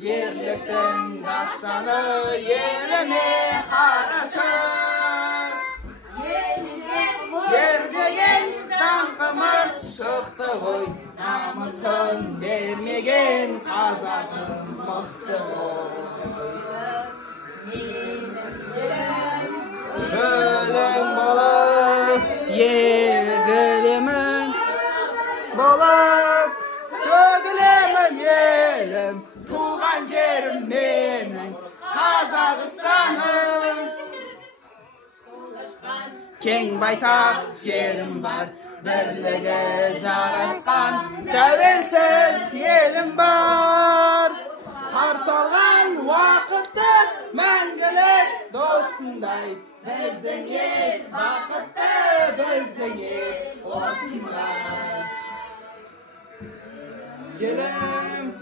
ерліктің дастаны еліме қарасын. Ер деген даңқымыз шықты ғой, намысын бермеген қазағым мықты ғой. Өлім болып, егілемін болып, төгілемін елім, туған жерім менің Қазақстаным. Кең байтақ жерім бар, бірлігі жарасқан тәуелсіз елім бар. Қарсы алған уақытты мәңгілік досындай, біздің ел бақытты, біздің ел осындай. Елім